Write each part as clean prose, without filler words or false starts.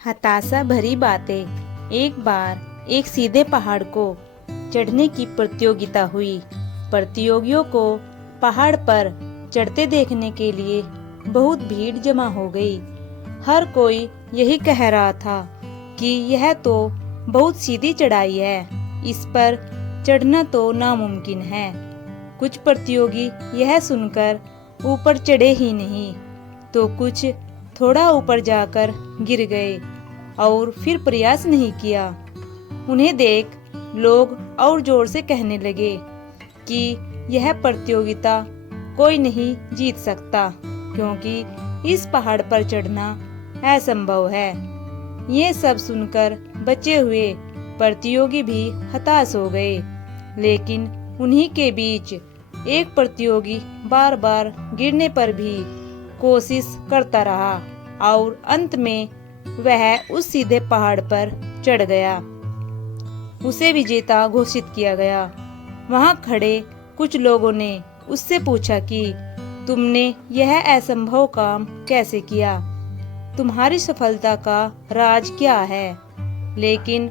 हताशा भरी बातें। एक बार एक सीधे पहाड़ को चढ़ने की प्रतियोगिता हुई। प्रतियोगियों को पहाड़ पर चढ़ते देखने के लिए बहुत भीड़ जमा हो गई। हर कोई यही कह रहा था कि यह तो बहुत सीधी चढ़ाई है, इस पर चढ़ना तो नामुमकिन है। कुछ प्रतियोगी यह सुनकर ऊपर चढ़े ही नहीं, तो कुछ थोड़ा ऊपर जाकर गिर गए और फिर प्रयास नहीं किया। उन्हें देख लोग और जोर से कहने लगे कि यह प्रतियोगिता कोई नहीं जीत सकता, क्योंकि इस पहाड़ पर चढ़ना असंभव है। ये सब सुनकर बचे हुए प्रतियोगी भी हताश हो गए। लेकिन उन्हीं के बीच एक प्रतियोगी बार बार गिरने पर भी कोशिश करता रहा और अंत में वह उस सीधे पहाड़ पर चढ़ गया। उसे विजेता घोषित किया गया। वहां खड़े कुछ लोगों ने उससे पूछा कि तुमने यह असंभव काम कैसे किया? तुम्हारी सफलता का राज क्या है? लेकिन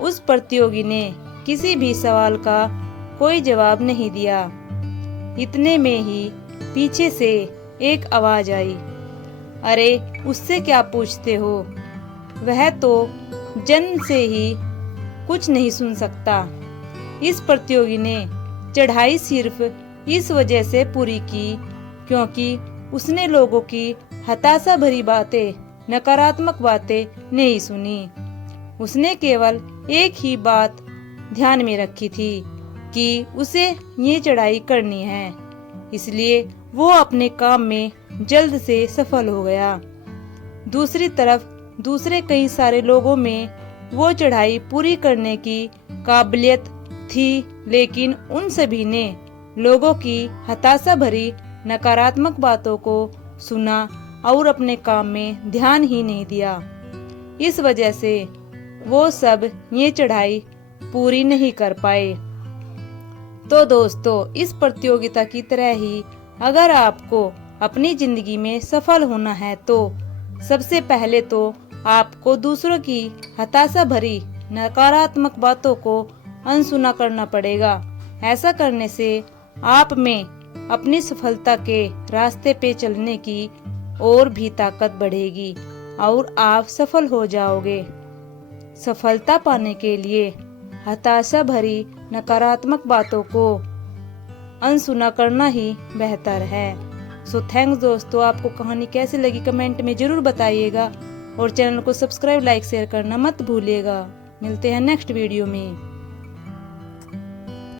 उस प्रतियोगी ने किसी भी सवाल का कोई जवाब नहीं दिया। इतने में ही पीछे से एक आवाज आई, अरे उससे क्या पूछते हो? वह तो जन्म से ही कुछ नहीं सुन सकता। इस प्रतियोगी ने चढ़ाई सिर्फ इस वजह से पूरी की क्योंकि उसने लोगों की हताशा भरी बातें, नकारात्मक बातें नहीं सुनी। उसने केवल एक ही बात ध्यान में रखी थी कि उसे ये चढ़ाई करनी है, इसलिए वो अपने काम में जल्द से सफल हो गया। दूसरी तरफ दूसरे कई सारे लोगों में वो चढ़ाई पूरी करने की काबिलियत थी, लेकिन उन सभी ने लोगों की हताशा भरी नकारात्मक बातों को सुना और अपने काम में ध्यान ही नहीं दिया। इस वजह से वो सब ये चढ़ाई पूरी नहीं कर पाए। तो दोस्तों, इस प्रतियोगिता की तरह ही अगर आपको अपनी जिंदगी में सफल होना है तो सबसे पहले तो आपको दूसरों की हताशा भरी नकारात्मक बातों को अनसुना करना पड़ेगा। ऐसा करने से आप में अपनी सफलता के रास्ते पे चलने की और भी ताकत बढ़ेगी और आप सफल हो जाओगे। सफलता पाने के लिए हताशा भरी नकारात्मक बातों को अनसुना करना ही बेहतर है। सो थैंक्स दोस्तों, आपको कहानी कैसी लगी कमेंट में जरूर बताइएगा और चैनल को सब्सक्राइब, लाइक, शेयर करना मत भूलिएगा। मिलते हैं नेक्स्ट वीडियो में।